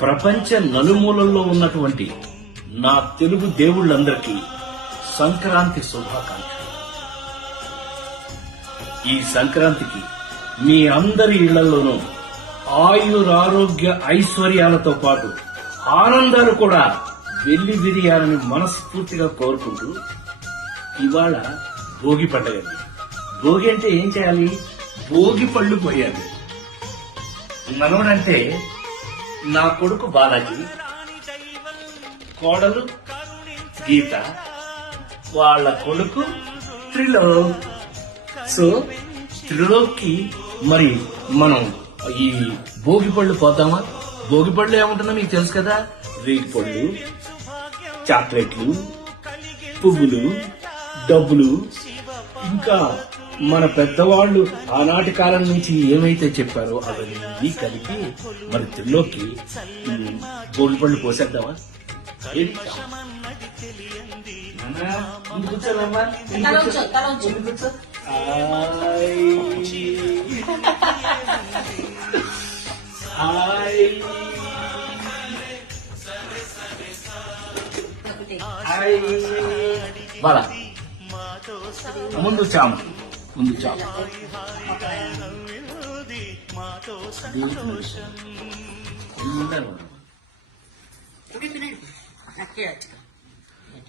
ప్రపంచ నలుమూలల్లో ఉన్నటువంటి నా తెలుగు దేవుళ్ళందరికీ సంక్రాంతి శుభాకాంక్షలు. ఈ సంక్రాంతికి మీ అందరి ఇళ్లలోనూ ఆయురారోగ్య ఐశ్వర్యాలతో పాటు ఆనందాలు కూడా వెళ్లి విరియాలని మనస్ఫూర్తిగా కోరుకుంటూ, ఇవాళ భోగి పండుగ. భోగి అంటే ఏం చేయాలి? భోగి పళ్ళు పోయాలి. మనవడంటే నా కొడుకు బాలాజీ, కోడలు గీత, వాళ్ళ కొడుకు త్రిలోక్. సో త్రిలోక్కి మరి మనం ఈ భోగి పళ్ళు పోతామా? భోగి పళ్ళు ఏముంటుందో మీకు తెలుసు కదా. రేగి పళ్ళు, చాక్లెట్లు, పువ్వులు, డబ్బులు, ఇంకా మన పెద్దవాళ్ళు ఆనాటి కాలం నుంచి ఏమైతే చెప్పారో అవన్నీ కలిపి మరి త్రిలోక్కి భోగి పళ్ళు పోసేద్దామా? కూర్చోనమ్మా, కూర్చో. బాలా ముందు చాము, ముందు చాము. Udah,